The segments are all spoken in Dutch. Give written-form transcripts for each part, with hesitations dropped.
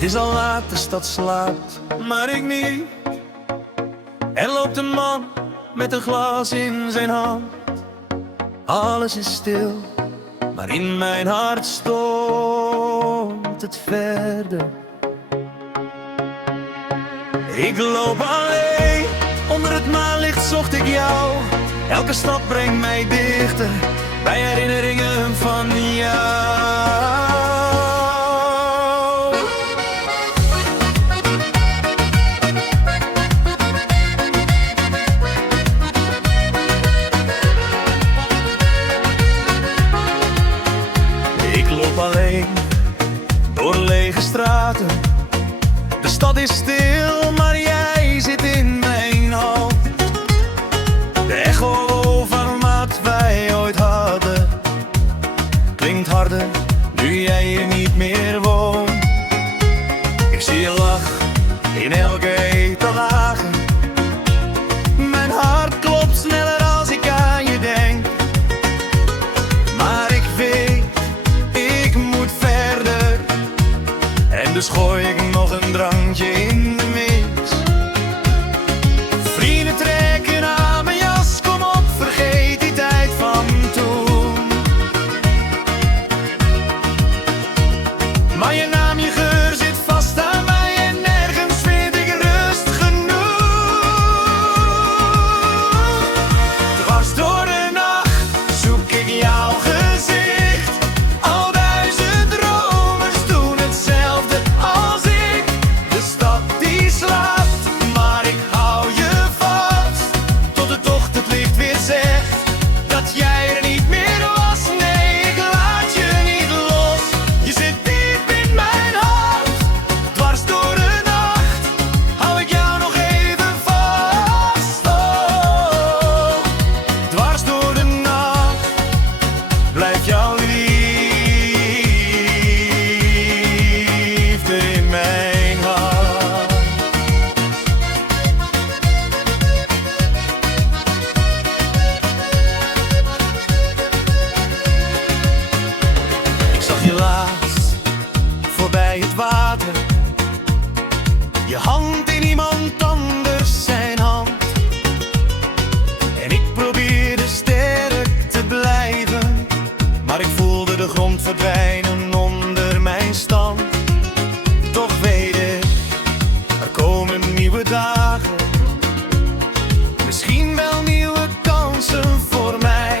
Het is al laat, de stad slaapt, maar ik niet. Er loopt een man met een glas in zijn hand. Alles is stil, maar in mijn hart stort het verder. Ik loop alleen, onder het maanlicht zocht ik jou. Elke stap brengt mij dichter, bij herinneringen van jou. Ik loop alleen, door lege straten. De stad is stil, maar jij zit in mijn hand. De echo van wat wij ooit hadden klinkt harder, nu jij hier niet meer woont. Ik zie je lach in elke etalage. Mijn hart klopt sneller als ik aan je denk. Maar ik weet, ik moet verder. En dus gooi ik nog een drankje in de mix. Vrienden trekken aan mijn jas, kom op, vergeet die tijd van toen. Maar je naam, je geur zit vast aan mij en nergens vind ik rust genoeg. Dwars door de nacht zoek ik jouw gezicht. Al duizend dromers doen hetzelfde als ik. De stad die slaapt, maar ik hou je vast. Tot het ochtendlicht weer zegt dat jij er niet meer was. Nee, ik laat je niet los. Je zit diep in mijn hart. Dwars door de nacht hou ik jou nog even vast. Oh, dwars door de nacht blijft jouw liefde in mijn hart. Ik zag je laatst voorbij het water. Je hand in iemand anders zijn hand. En ik probeerde sterk te blijven, maar ik voelde de grond verdwijnen onder mijn stand. Toch weet ik, er komen nieuwe dagen. Misschien wel nieuwe kansen voor mij.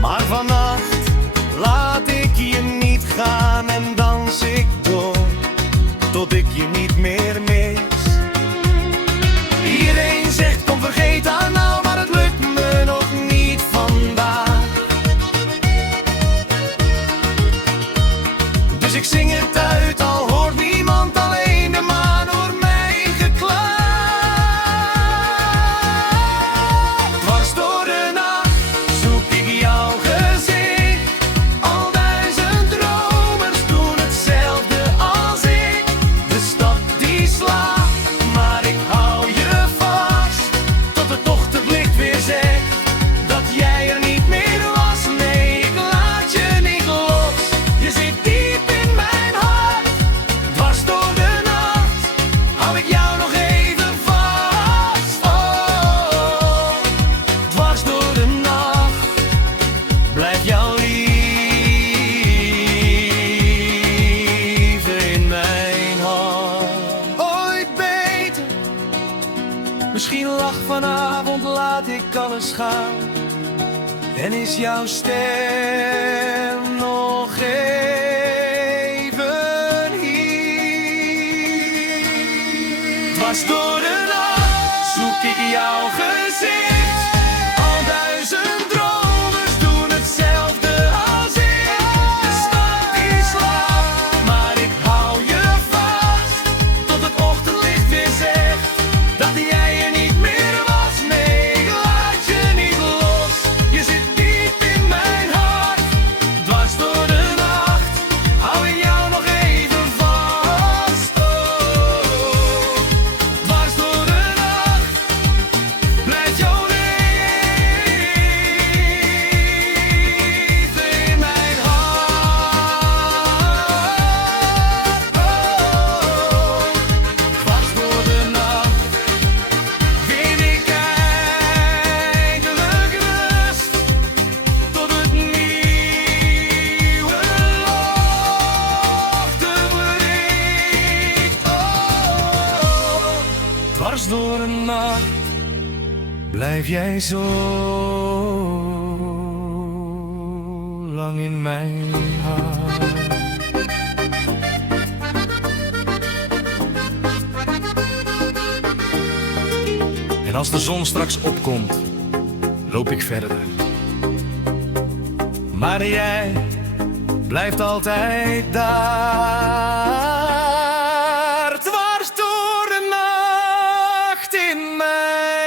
Maar vannacht laat ik je niet gaan en dans ik door, tot ik je niet meer mis. Iedereen zegt kom vergeet haar nou, maar het lukt me nog niet vandaag. Dus ik zing het uit, al hoort niemand, alleen de maan hoort mij geklaagd. Dwars door de nacht zoek ik jouw gezicht. Al duizend dromers doen hetzelfde als ik. De stad die slaapt, maar ik hou je vast. Tot het ochtendlicht weer zegt dat jij er niet meer was. Nee, ik laat je niet los. Je zit diep in mijn hart. Dwars door de nacht hou ik jou nog even vast. Oh, dwars door de nacht blijft jouw liefde in mijn hart. Ooit beter, misschien lach vanavond, laat ik alles gaan. En is jouw stem nog even hier? Dwars door de nacht zoek ik jouw gezicht. Al duizend dromers doen hetzelfde als ik. De stad die slaapt, maar ik hou je vast. Tot het ochtendlicht weer zegt dat jij er niet meer was. Nee, ik laat je niet los. Je zit diep in mijn hart. Dwars door de nacht hou ik jou nog even vast. Oh, dwars door de nacht nacht blijf jij zo lang in mijn hart. En als de zon straks opkomt, loop ik verder. Maar jij blijft altijd daar, dwars door de nacht in mij.